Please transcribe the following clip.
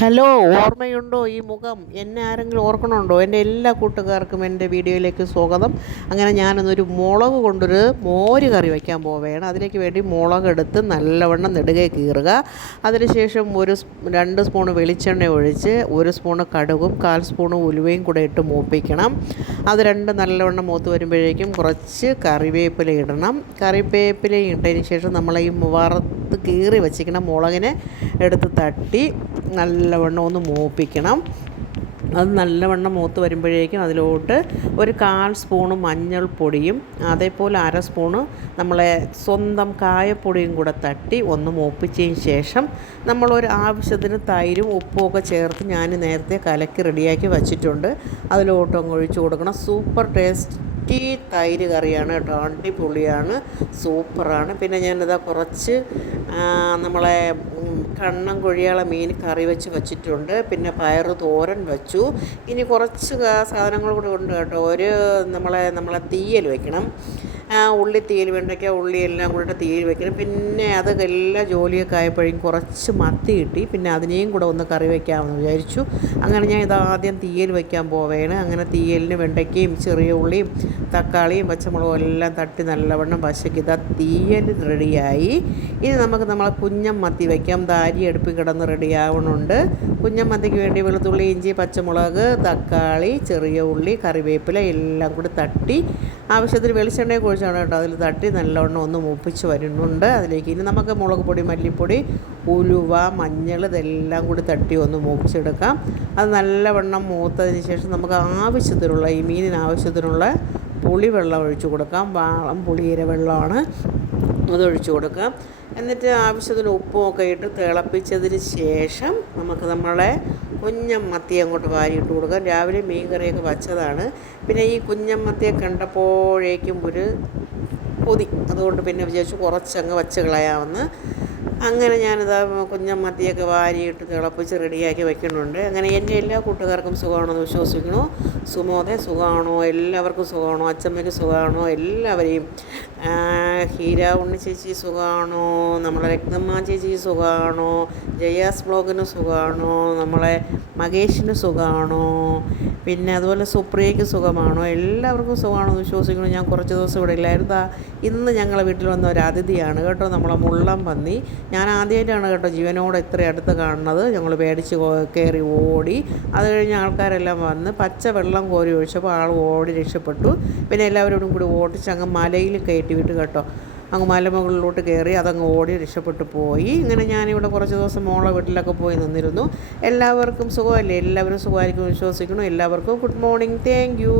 Hello, ഓർമ്മയുണ്ടോ ഈ മുഖം? എന്നെ ആരെങ്കിലും ഓർക്കണുണ്ടോ? എൻ്റെ എല്ലാ കൂട്ടുകാർക്കും എൻ്റെ വീഡിയോയിലേക്ക് സ്വാഗതം. അങ്ങനെ ഞാനൊന്നൊരു മുളക് കൊണ്ടൊരു മോര് കറി വയ്ക്കാൻ പോവുകയാണ്. അതിലേക്ക് വേണ്ടി മുളകെടുത്ത് നല്ലവണ്ണം നെടുകെ കീറുക. അതിനുശേഷം 2 സ്പൂൺ വെളിച്ചെണ്ണ ഒഴിച്ച് 1 സ്പൂണ് കടുകും 1/4 സ്പൂണ് ഉലുവയും കൂടെ ഇട്ട് മൂപ്പിക്കണം. അത് രണ്ടും നല്ലവണ്ണം മൂത്ത് വരുമ്പോഴേക്കും കുറച്ച് കറിവേപ്പില ഇടണം. കറിവേപ്പില ഇട്ടതിന് ശേഷം നമ്മൾ ഈ കീറി വച്ചിരിക്കണം മുളകിനെ എടുത്ത് തട്ടി നല്ലവണ്ണം ഒന്ന് മൂപ്പിക്കണം. അത് നല്ലവണ്ണം മൂത്ത് വരുമ്പോഴേക്കും അതിലോട്ട് 1/4 സ്പൂണ് മഞ്ഞൾപ്പൊടിയും അതേപോലെ 1/2 സ്പൂണ് നമ്മളെ സ്വന്തം കായപ്പൊടിയും കൂടെ തട്ടി ഒന്ന് മൂപ്പിച്ചതിന് ശേഷം നമ്മളൊരു ആവശ്യത്തിന് തൈരും ഉപ്പും ഒക്കെ ചേർത്ത് ഞാൻ നേരത്തെ കലക്കി റെഡിയാക്കി വച്ചിട്ടുണ്ട്. അതിലോട്ട് അങ്ങ് ഒഴിച്ച് കൊടുക്കണം. സൂപ്പർ ടേസ്റ്റി തൈര് കറിയാണ് കേട്ടോ, അടിപൊളിയാണ്, സൂപ്പറാണ്. പിന്നെ ഞാനിതാ കുറച്ച് നമ്മളെ കണ്ണൻ കൊഴിയാള മീൻ കറി വച്ചിട്ടുണ്ട്. പിന്നെ പയറ് തോരൻ വെച്ചു. ഇനി കുറച്ച് സാധനങ്ങൾ കൂടെ ഉണ്ട് കേട്ടോ. നമ്മളെ തീയൽ വെക്കണം. ഉള്ളി തീയൽ, വെണ്ടയ്ക്ക ഉള്ളി എല്ലാം കൂടെ തീയൽ വെക്കണം. പിന്നെ അത് എല്ലാ ജോലിയൊക്കെ ആയപ്പോഴേക്കും കുറച്ച് മത്തി കിട്ടി. പിന്നെ അതിനെയും കൂടെ ഒന്ന് കറി വയ്ക്കാമെന്ന് വിചാരിച്ചു. അങ്ങനെ ഞാൻ ഇതാദ്യം തീയൽ വയ്ക്കാൻ പോവുകയാണ്. അങ്ങനെ തീയലിന് വെണ്ടയ്ക്കയും ചെറിയ ഉള്ളിയും തക്കാളിയും പച്ചമുളകും എല്ലാം തട്ടി നല്ലവണ്ണം വശക്കി ഇതാ തീയൽ റെഡിയായി. ഇനി നമുക്ക് നമ്മളെ കുഞ്ഞൻ മത്തി വയ്ക്കാം. അരി അടുപ്പിൽ കിടന്ന് റെഡിയാവണുണ്ട്. കുഞ്ഞൻ മത്തിക്ക് വേണ്ടി വെളുത്തുള്ളി, ഇഞ്ചി, പച്ചമുളക്, തക്കാളി, ചെറിയ ഉള്ളി, കറിവേപ്പില എല്ലാം കൂടി തട്ടി ആവശ്യത്തിന് വെളിച്ചെണ്ണയെ കുഴിച്ചാണ് കേട്ടോ അതിൽ തട്ടി നല്ലവണ്ണം ഒന്ന് മൂപ്പിച്ച് വരുന്നുണ്ട്. അതിലേക്ക് ഇനി നമുക്ക് മുളക് പൊടി, മല്ലിപ്പൊടി, ഉലുവ, മഞ്ഞൾ ഇതെല്ലാം കൂടി തട്ടി ഒന്ന് മൂപ്പിച്ചെടുക്കാം. അത് നല്ലവണ്ണം മൂത്തതിന് ശേഷം നമുക്ക് ആവശ്യത്തിനുള്ള ഈ മീനിന് ആവശ്യത്തിനുള്ള പുളിവെള്ളം ഒഴിച്ചു കൊടുക്കാം. വാളം പുളിയിര വെള്ളമാണ്, അതൊഴിച്ചു കൊടുക്കാം. എന്നിട്ട് ആവശ്യത്തിന് ഉപ്പും ഒക്കെ ഇട്ട് തിളപ്പിച്ചതിന് ശേഷം നമുക്ക് നമ്മളെ കുഞ്ഞൻ മത്തി അങ്ങോട്ട് വാരിയിട്ട് കൊടുക്കാം. രാവിലെ മീൻ കറിയൊക്കെ വച്ചതാണ്. പിന്നെ ഈ കുഞ്ഞൻ മത്തിയെ കണ്ടപ്പോഴേക്കും ഒരു കൊതി, അതുകൊണ്ട് പിന്നെ വിചാരിച്ചു കുറച്ചങ്ങ് വച്ച് കളയാമെന്ന്. അങ്ങനെ ഞാനിതാ കുഞ്ഞൻ മത്തിയൊക്കെ വാരിയിട്ട് തിളപ്പിച്ച് റെഡിയാക്കി വയ്ക്കുന്നുണ്ട്. അങ്ങനെ എൻ്റെ എല്ലാ കൂട്ടുകാർക്കും സുഖമാണെന്ന് വിശ്വസിക്കണു. സുമോദെ സുഖമാണോ? എല്ലാവർക്കും സുഖമാണോ? അച്ചമ്മയ്ക്ക് സുഖമാണോ? എല്ലാവരെയും ഹീര ഉണ്ണി ചേച്ചി സുഖമാണോ? നമ്മളെ രത്നമ്മ ചേച്ചി സുഖമാണോ? ജയാസ് ബ്ലോഗിന് സുഖമാണോ? നമ്മളെ മകേഷിന് സുഖമാണോ? പിന്നെ അതുപോലെ സുപ്രിയയ്ക്ക് സുഖമാണോ? എല്ലാവർക്കും സുഖമാണെന്ന് വിശ്വസിക്കുന്നു. ഞാൻ കുറച്ച് ദിവസം ഇവിടെ ഇല്ലായിരുന്നു. ഇന്ന് ഞങ്ങളെ വീട്ടിൽ വന്ന ഒരു അതിഥിയാണ് കേട്ടോ, നമ്മളെ മുള്ളം പന്നി. ഞാൻ ആദ്യമായിട്ടാണ് കേട്ടോ ജീവനോട് ഇത്ര അടുത്ത് കാണുന്നത്. ഞങ്ങൾ പേടിച്ച് കയറി ഓടി. അത് കഴിഞ്ഞ് ആൾക്കാരെല്ലാം വന്ന് പച്ച വെള്ളം കോരി ഒഴിച്ചപ്പോൾ ആൾ ഓടി രക്ഷപ്പെട്ടു. പിന്നെ എല്ലാവരോടും കൂടി ഓടിച്ച് അങ്ങ് മലയിൽ കയറ്റി വിട്ട് കേട്ടോ. അങ്ങ് മലമുകളിലോട്ട് കയറി അതങ്ങ് ഓടി രക്ഷപ്പെട്ടു പോയി. ഇങ്ങനെ ഞാനിവിടെ കുറച്ച് ദിവസം മോളെ വീട്ടിലൊക്കെ പോയി നിന്നിരുന്നു. എല്ലാവർക്കും സുഖമല്ലേ? എല്ലാവരും സുഖമായിരിക്കും വിശ്വസിക്കുന്നു. എല്ലാവർക്കും ഗുഡ് മോർണിംഗ്. Thank you.